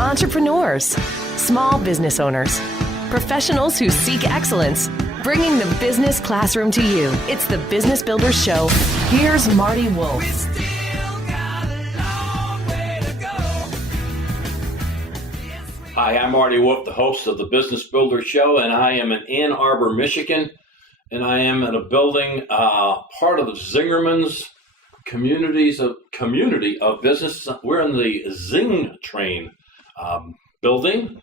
entrepreneurs, small business owners, professionals who seek excellence, bringing the business classroom to you. It's the Business Builders Show. Here's Marty Wolf. Hi, I'm Marty Wolf, the host of the Business Builders Show, and I am in Ann Arbor, Michigan, and I am in a building, part of the Zingerman's community of business. We're in the Zing Train building,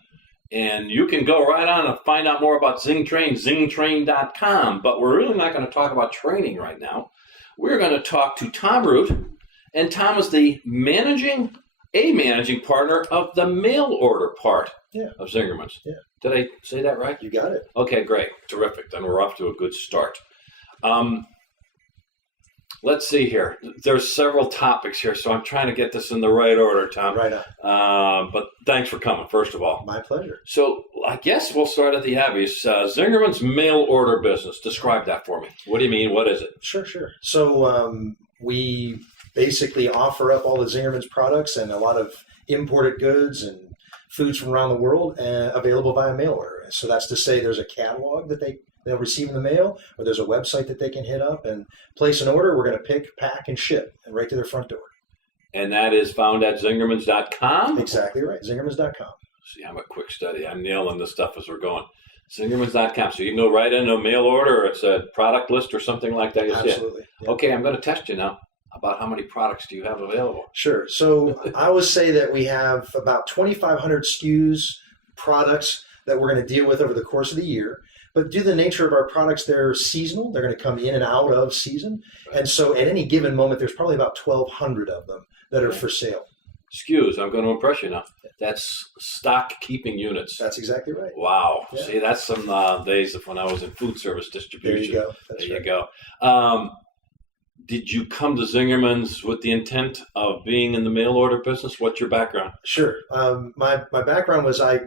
and you can go right on and find out more about Zing Train, zingtrain.com, but we're really not going to talk about training right now. We're going to talk to Tom Root, and Tom is the managing partner of the mail order part of Zingerman's. Yeah. Did I say that right? You got it. Okay, great. Terrific. Then we're off to a good start. Let's see here. There's several topics here, so I'm trying to get this in the right order, Tom. Right on. But thanks for coming, first of all. My pleasure. So I guess we'll start at the obvious. Zingerman's mail order business. Describe that for me. What do you mean? What is it? Sure. So we basically offer up all the Zingerman's products and a lot of imported goods and foods from around the world available via mail order. So that's to say there's a catalog that they'll receive in the mail, or there's a website that they can hit up and place an order. We're going to pick, pack, and ship and right to their front door. And that is found at zingermans.com? Exactly right, zingermans.com. See, I'm a quick study. I'm nailing this stuff as we're going. Zingermans.com. So you can go right into a mail order, or it's a product list or something like that. Absolutely. Yeah. Okay, I'm going to test you now. About how many products do you have available? Sure. So I always say that we have about 2,500 SKUs, products that we're going to deal with over the course of the year. But due to the nature of our products, they're seasonal. They're going to come in and out of season. And so at any given moment, there's probably about 1,200 of them that are for sale. SKUs, I'm going to impress you now. That's stock keeping units. That's exactly right. Wow. Yeah. See, that's some days of when I was in food service distribution. There you go. There you go. Did you come to Zingerman's with the intent of being in the mail order business? What's your background? Sure. My background was I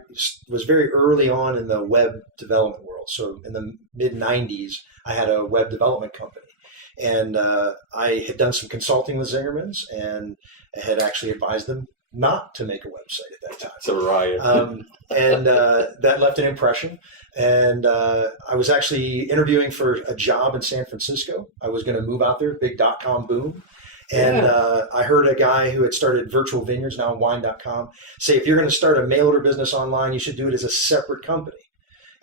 was very early on in the web development world. So in the mid-'90s, I had a web development company. And I had done some consulting with Zingerman's and had actually advised them not to make a website at that time. That's a riot. And that left an impression. And I was actually interviewing for a job in San Francisco. I was going to move out there, big .com boom. And I heard a guy who had started Virtual Vineyards, now wine.com, say, if you're going to start a mail order business online, you should do it as a separate company.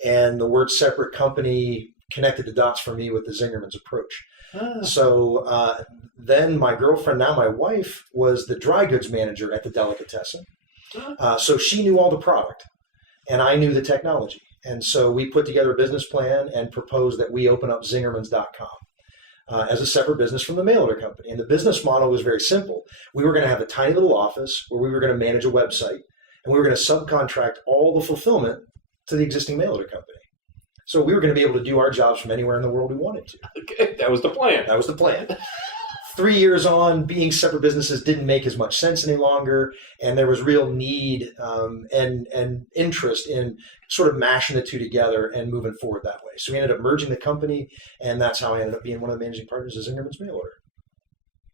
And the word separate company connected the dots for me with the Zingerman's approach. So then my girlfriend, now my wife, was the dry goods manager at the delicatessen. So she knew all the product and I knew the technology. And so we put together a business plan and proposed that we open up zingermans.com as a separate business from the mail order company. And the business model was very simple. We were going to have a tiny little office where we were going to manage a website, and we were going to subcontract all the fulfillment to the existing mail order company. So we were going to be able to do our jobs from anywhere in the world we wanted to. Okay, that was the plan. That was the plan. 3 years on, being separate businesses didn't make as much sense any longer, and there was real need and interest in sort of mashing the two together and moving forward that way. So we ended up merging the company, and that's how I ended up being one of the managing partners of Zingerman's Mail Order.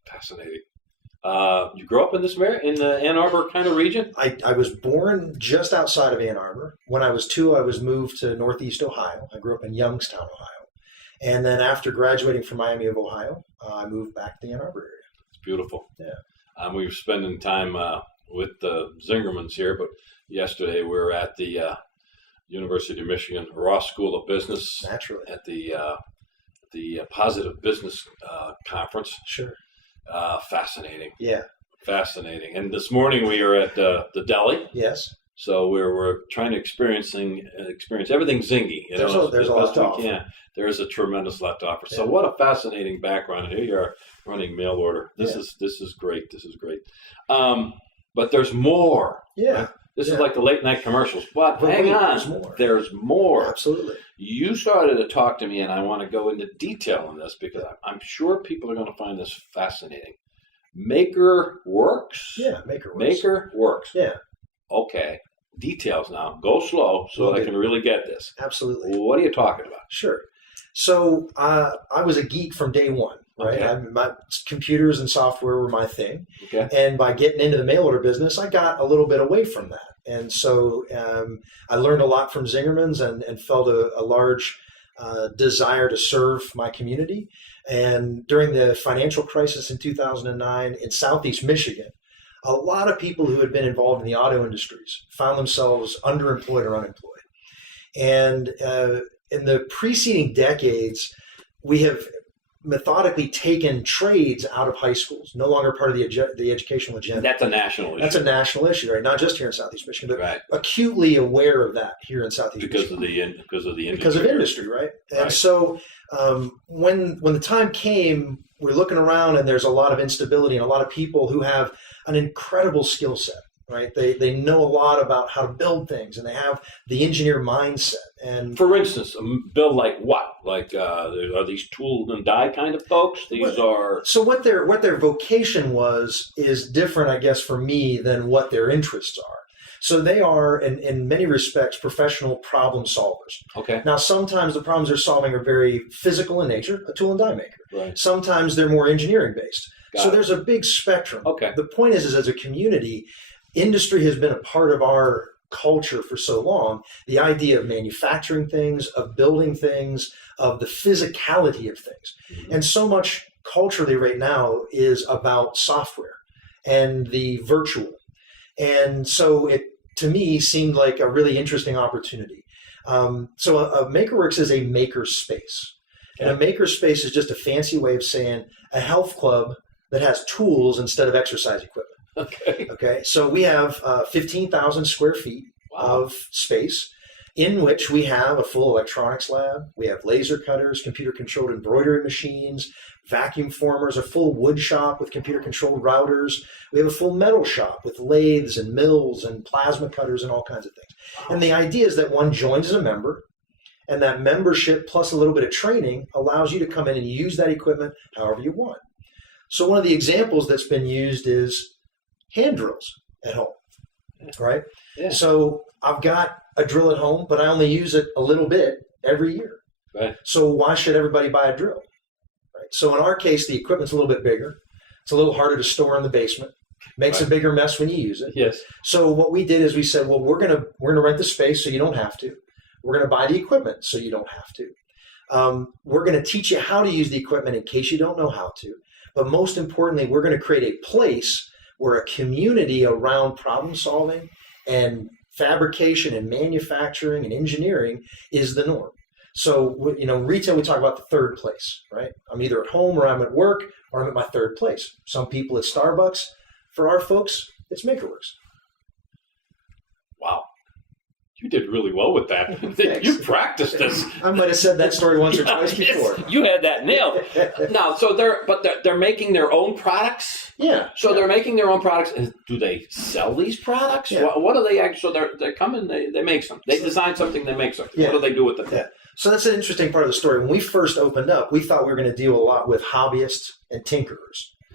Fascinating. You grew up in the Ann Arbor kind of region? I was born just outside of Ann Arbor. When I was 2, I was moved to Northeast Ohio. I grew up in Youngstown, Ohio. And then after graduating from Miami of Ohio, I moved back to the Ann Arbor area. It's beautiful. Yeah. We were spending time with the Zingermans here, but yesterday we were at the University of Michigan Ross School of Business. Naturally. At the Positive Business Conference. Sure. Fascinating. Yeah. Fascinating. And this morning we were at the deli. Yes. So we're trying to experience everything Zingy. There's a lot to offer. There is a tremendous lot to offer. So what a fascinating background. Here you are running mail order. This is great. This is great. But there's more. Yeah. Right? This is like the late night commercials. But hang on. There's more. Absolutely. You started to talk to me, and I want to go into detail on this because I'm sure people are going to find this fascinating. Maker Works? Yeah, Maker Works. Maker Works. Yeah. Okay. Details now. Go slow so I can really get this. Absolutely. What are you talking about? Sure. So I was a geek from day one, right? Okay. My computers and software were my thing. Okay. And by getting into the mail order business, I got a little bit away from that. And so I learned a lot from Zingerman's and felt a large desire to serve my community. And during the financial crisis in 2009 in Southeast Michigan, a lot of people who had been involved in the auto industries found themselves underemployed or unemployed. And in the preceding decades, we have methodically taken trades out of high schools, no longer part of the educational agenda. That's a national issue. That's a national issue, right? Not just here in Southeast Michigan, but right. acutely aware of that here in Southeast Michigan. Because of the industry. Because of industry, right? And right. so when the time came, we're looking around and there's a lot of instability and a lot of people who have an incredible skill set. Right, they know a lot about how to build things, and they have the engineer mindset. And for instance, build like what? Like are these tool and die kind of folks? These are so what their vocation is different, I guess, for me than what their interests are. So they are, in many respects, professional problem solvers. Okay. Now, sometimes the problems they're solving are very physical in nature, a tool and die maker. Right. Sometimes they're more engineering based. So there's a big spectrum. Okay. The point is as a community, industry has been a part of our culture for so long. The idea of manufacturing things, of building things, of the physicality of things. Mm-hmm. And so much culturally right now is about software and the virtual. And so it, to me, seemed like a really interesting opportunity. So a MakerWorks is a maker space. Okay. And a maker space is just a fancy way of saying a health club that has tools instead of exercise equipment. Okay. So we have 15,000 square feet of space in which we have a full electronics lab. We have laser cutters, computer-controlled embroidery machines, vacuum formers, a full wood shop with computer-controlled routers. We have a full metal shop with lathes and mills and plasma cutters and all kinds of things. Wow. And the idea is that one joins as a member, and that membership plus a little bit of training allows you to come in and use that equipment however you want. So one of the examples that's been used is hand drills at home, right? Yeah. So I've got a drill at home, but I only use it a little bit every year. Right. So why should everybody buy a drill? Right. So in our case, the equipment's a little bit bigger. It's a little harder to store in the basement. Makes a bigger mess when you use it. Yes. So what we did is we said, well, we're gonna rent the space so you don't have to. We're gonna buy the equipment so you don't have to. We're gonna teach you how to use the equipment in case you don't know how to. But most importantly, we're gonna create a place where a community around problem solving and fabrication and manufacturing and engineering is the norm. So, retail, we talk about the third place, right? I'm either at home or I'm at work or I'm at my third place. Some people it's Starbucks. For our folks, it's MakerWorks. Wow. You did really well with that. You practiced this. I might have said that story once or twice before. You had that nailed. Now, so they're making their own products. Yeah. So they're making their own products. Do they sell these products? Yeah. What do they actually? So they come in, they make something. They design something, they make something. Yeah. What do they do with them? Yeah. So that's an interesting part of the story. When we first opened up, we thought we were going to deal a lot with hobbyists and tinkerers.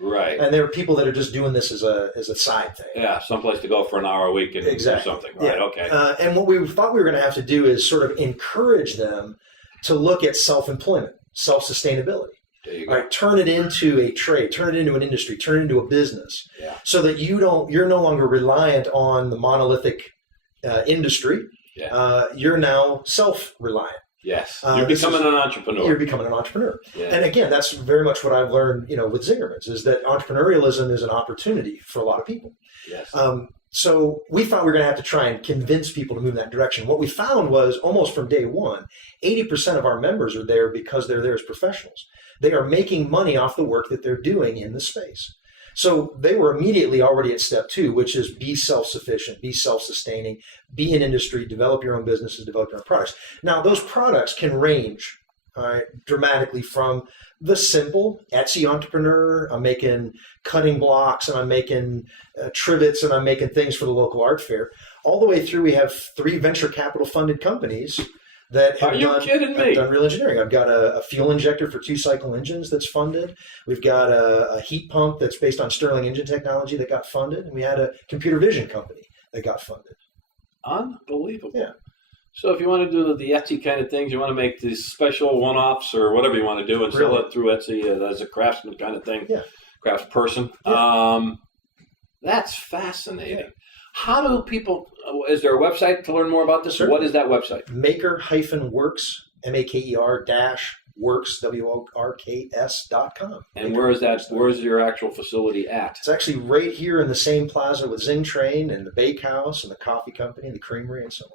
Right. And there are people that are just doing this as a side thing. Yeah, someplace to go for an hour a week and do something. Right, yeah. Okay. And what we thought we were going to have to do is sort of encourage them to look at self-employment, self-sustainability. There you go. Right? Turn it into a trade, turn it into an industry, turn it into a business. Yeah. So that you're no longer reliant on the monolithic industry. Yeah. You're now self-reliant. Yes, you're becoming an entrepreneur. You're becoming an entrepreneur. Yeah. And again, that's very much what I've learned, with Zingerman's, is that entrepreneurialism is an opportunity for a lot of people. Yes. So we thought we were going to have to try and convince people to move in that direction. What we found was almost from day one, 80% of our members are there because they're there as professionals. They are making money off the work that they're doing in the space. So they were immediately already at step 2, which is be self-sufficient, be self-sustaining, be in industry, develop your own businesses, develop your own products. Now, those products can range dramatically from the simple Etsy entrepreneur. I'm making cutting blocks and I'm making trivets and I'm making things for the local art fair. All the way through, we have 3 venture capital funded companies that have done real engineering. I've got a fuel injector for 2-cycle engines that's funded. We've got a heat pump that's based on Stirling engine technology that got funded. And we had a computer vision company that got funded. Unbelievable. Yeah. So if you want to do the Etsy kind of things, you want to make these special one-offs or whatever you want to do and sell it through Etsy as a craftsman kind of thing, craftsperson. Yeah. That's fascinating. How do people, is there a website to learn more about this? Certainly. What is that website? Maker-works, MAKER-works, WORKS.com. And where is that? Where's your actual facility at? It's actually right here in the same plaza with Zing Train and the bakehouse and the coffee company and the creamery and so on.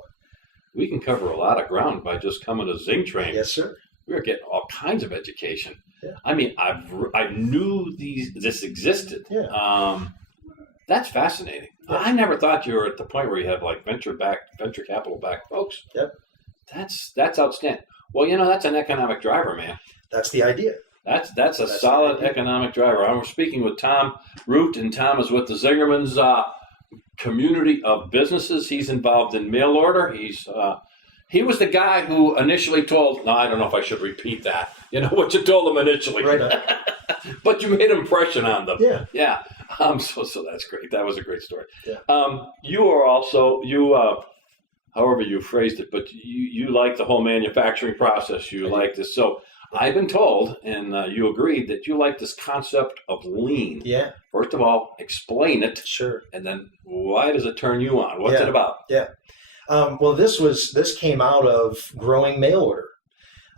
We can cover a lot of ground by just coming to Zing Train. Yes, sir. We're getting all kinds of education. Yeah. I mean, I knew this existed. Yeah. That's fascinating. Yeah. I never thought you were at the point where you have like venture capital backed folks. Yep. That's outstanding. Well, that's an economic driver, man. That's the idea. That's a solid economic driver. I'm speaking with Tom Root, and Tom is with the Zingerman's community of businesses. He's involved in mail order. He was the guy who initially told. No, I don't know if I should repeat that. What you told them initially, Right. But you made an impression on them. Yeah. Yeah. So that's great. That was a great story. Yeah. You are also however you phrased it, but you like the whole manufacturing process. You like this. So I've been told, and you agreed, that you like this concept of lean. Yeah. First of all, explain it. Sure. And then why does it turn you on? What's it about? Yeah. Well, this came out of growing mail order.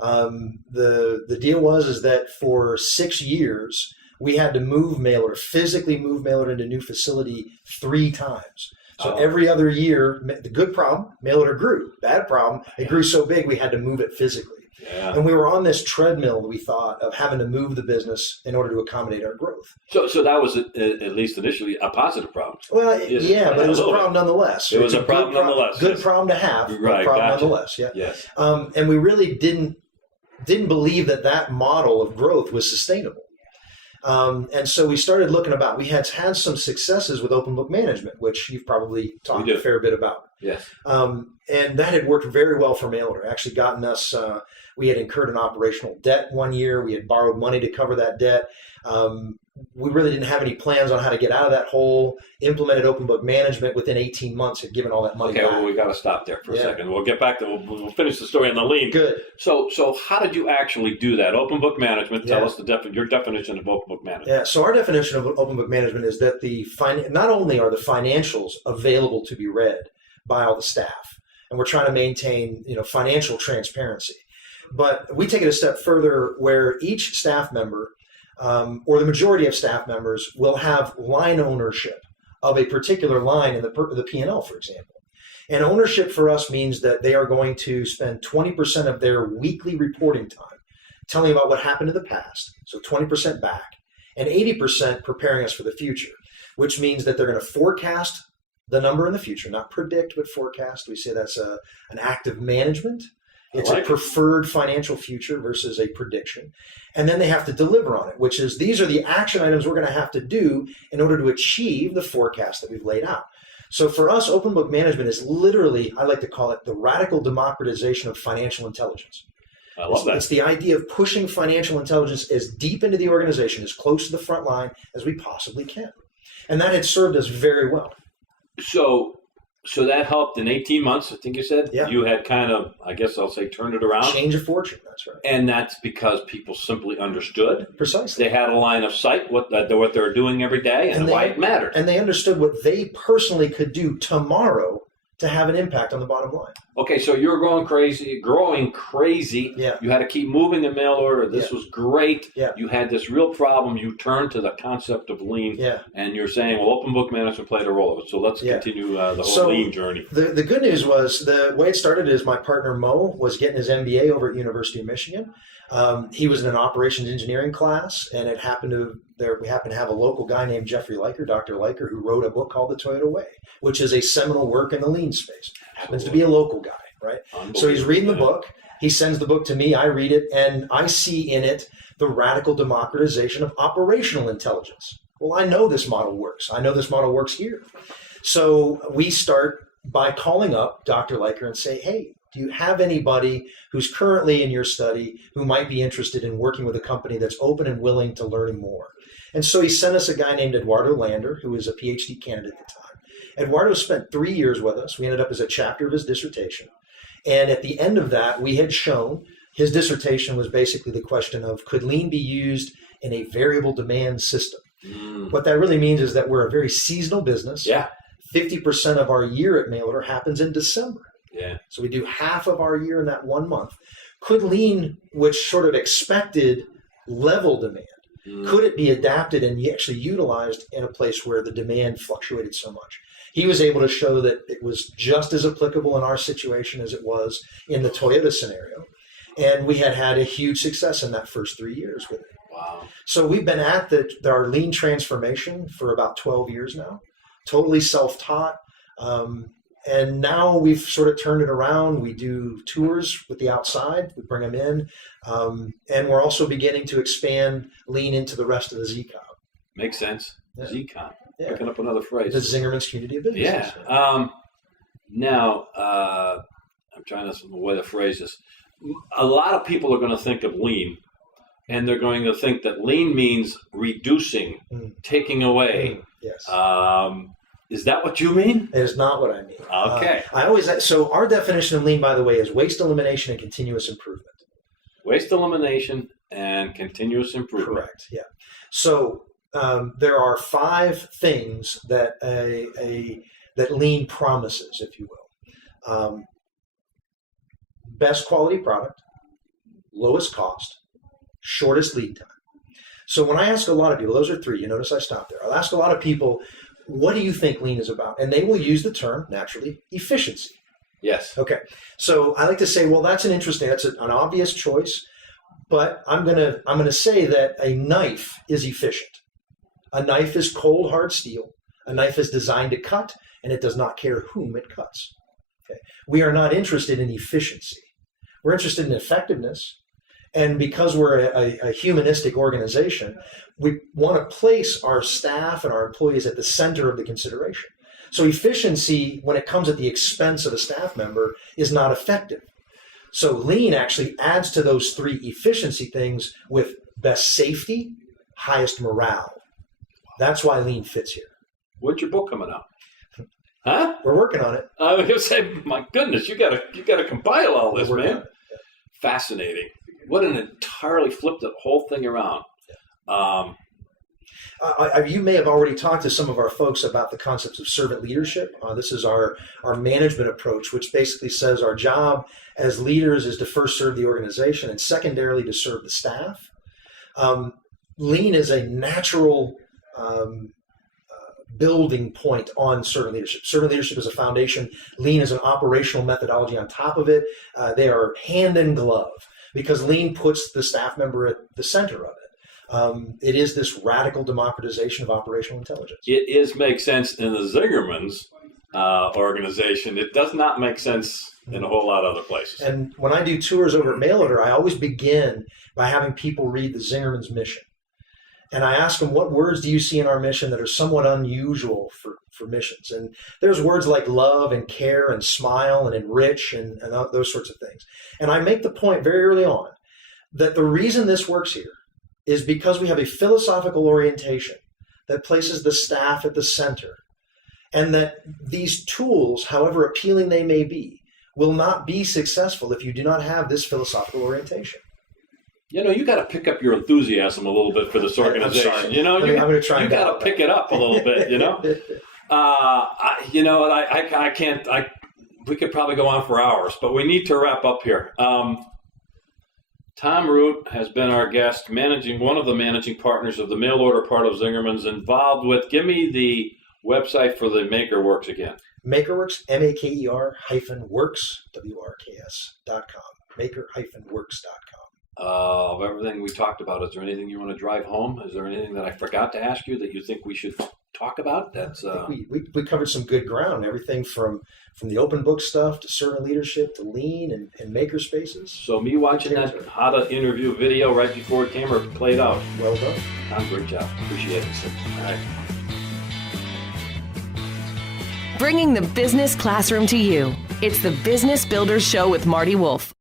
The deal is that for 6 years, we had to physically move mail order into a new facility 3 times. So every other year, the good problem, mail order grew. Bad problem, it grew so big we had to move it physically. Yeah. And we were on this treadmill, we thought, of having to move the business in order to accommodate our growth. So that was, at least initially, a positive problem. Well, yeah, but it was a problem nonetheless. It was a problem nonetheless. Good problem to have, right, but problem gotcha. nonetheless, yeah. Yes. And we really didn't believe that model of growth was sustainable. And so we started looking about. We had some successes with open book management, which you've probably talked a fair bit about. Yes. And that had worked very well for mail order. Actually gotten us, we had incurred an operational debt one year. We had borrowed money to cover that debt. We really didn't have any plans on how to get out of that hole. Implemented open book management within 18 months, had given all that money back. Okay, well, we got to stop there for a second. We'll get back to, we'll finish the story on the lean. Good. So how did you actually do that? Open book management, tell us your definition of open book management. Yeah, so our definition of open book management is that not only are the financials available to be read by all the staff, and we're trying to maintain, financial transparency, but we take it a step further where each staff member, or the majority of staff members, will have line ownership of a particular line in the P&L, for example. And ownership for us means that they are going to spend 20% of their weekly reporting time telling about what happened in the past, so 20% back, and 80% preparing us for the future, which means that they're going to forecast the number in the future, not predict, but forecast. We say that's an act of management. It's a preferred financial future versus a prediction. And then they have to deliver on it, which is these are the action items we're going to have to do in order to achieve the forecast that we've laid out. So for us, open book management is literally, I like to call it the radical democratization of financial intelligence. I love that. It's the idea of pushing financial intelligence as deep into the organization, as close to the front line as we possibly can. And that had served us very well. So that helped in 18 months, I think you said? Yeah. You had kind of, I guess I'll say, turned it around? Change of fortune, that's right. And that's because people simply understood. Precisely. They had a line of sight, what they're doing every day and why it mattered. And they understood what they personally could do tomorrow to have an impact on the bottom line. Okay, so you're growing crazy. Yeah. You had to keep moving the mail order. This was great. Yeah. You had this real problem. You turned to the concept of lean. Yeah. And you're saying, well, open book management played a role of it. So let's continue the whole lean journey. The good news was the way it started is my partner Mo was getting his MBA over at University of Michigan. He was in an operations engineering class, and we happened to have a local guy named Jeffrey Liker, Dr. Liker, who wrote a book called The Toyota Way, which is a seminal work in the lean space. Happens to be a local guy, right? So he's reading the book. He sends the book to me. I read it, and I see in it the radical democratization of operational intelligence. Well, I know this model works. I know this model works here. So we start by calling up Dr. Liker and say, hey, do you have anybody who's currently in your study who might be interested in working with a company that's open and willing to learning more? And so he sent us a guy named Eduardo Lander, who was a PhD candidate at the time. Eduardo spent 3 years with us. We ended up as a chapter of his dissertation. And at the end of that, we had shown his dissertation was basically the question of, could lean be used in a variable demand system? What that really means is that we're a very seasonal business. Yeah. 50% of our year at mail order happens in December. Yeah. So we do half of our year in that 1 month. Could lean, which sort of expected level demand, could it be adapted and actually utilized in a place where the demand fluctuated so much? He was able to show that it was just as applicable in our situation as it was in the Toyota scenario. And we had a huge success in that first 3 years with it. Wow. So we've been at our lean transformation for about 12 years now, totally self-taught. And now we've sort of turned it around. We do tours with the outside. We bring them in. And we're also beginning to expand lean into the rest of the ZCOM. Makes sense. Yeah. ZCOM. Yeah. Picking up another phrase. The Zingerman's Community of Business. Yeah. Now, I'm trying to the way to phrase this. A lot of people are going to think of lean, and they're going to think that lean means reducing, taking away. Yes. Is that what you mean? It is not what I mean. Okay. So our definition of lean, by the way, is waste elimination and continuous improvement. Waste elimination and continuous improvement. Correct. Yeah. So there are 5 things that that lean promises, if you will. Best quality product, lowest cost, shortest lead time. So when I ask a lot of people, those are 3. You notice I stopped there. I'll ask a lot of people, what do you think lean is about? And they will use the term, naturally, efficiency. Yes. Okay. So I like to say, well, that's an obvious choice, but I'm gonna say that a knife is efficient. A knife is cold, hard steel. A knife is designed to cut, and it does not care whom it cuts. Okay. We are not interested in efficiency. We're interested in effectiveness. And because we're a humanistic organization, we want to place our staff and our employees at the center of the consideration. So efficiency, when it comes at the expense of a staff member, is not effective. So lean actually adds to those 3 efficiency things with best safety, highest morale. That's why lean fits here. When's your book coming out? Huh? We're working on it. I was going to say, my goodness, you gotta compile all this, man. Fascinating. What an entirely flipped the whole thing around. You may have already talked to some of our folks about the concepts of servant leadership. This is our management approach, which basically says our job as leaders is to first serve the organization and secondarily to serve the staff. Lean is a natural building point on servant leadership. Servant leadership is a foundation. Lean is an operational methodology on top of it. They are hand in glove because lean puts the staff member at the center of it. It is this radical democratization of operational intelligence. It makes sense in the Zingerman's organization. It does not make sense in a whole lot of other places. And when I do tours over at Mail Order, I always begin by having people read the Zingerman's mission. And I ask them, what words do you see in our mission that are somewhat unusual for missions? And there's words like love and care and smile and enrich and those sorts of things. And I make the point very early on that the reason this works here is because we have a philosophical orientation that places the staff at the center, and that these tools, however appealing they may be, will not be successful if you do not have this philosophical orientation. You know, you got to pick up your enthusiasm a little bit for this organization. I'm sorry. You know, I'm going to try. You got to pick it up a little bit. You know, I can't. We could probably go on for hours, but we need to wrap up here. Tom Root has been our guest, one of the managing partners of the mail order part of Zingerman's, involved with. Give me the website for the MakerWorks again. MakerWorks, MakerWorks, WRKS.com. Maker-works.com. Of everything we talked about, is there anything you want to drive home? Is there anything that I forgot to ask you that you think we should talk about? That's we covered some good ground. Everything from the open book stuff to servant leadership to lean and maker spaces. So me watching that how to interview video right before camera played out. Well done. Tom, great job. Appreciate it. All right. Bringing the business classroom to you. It's the Business Builders Show with Marty Wolf.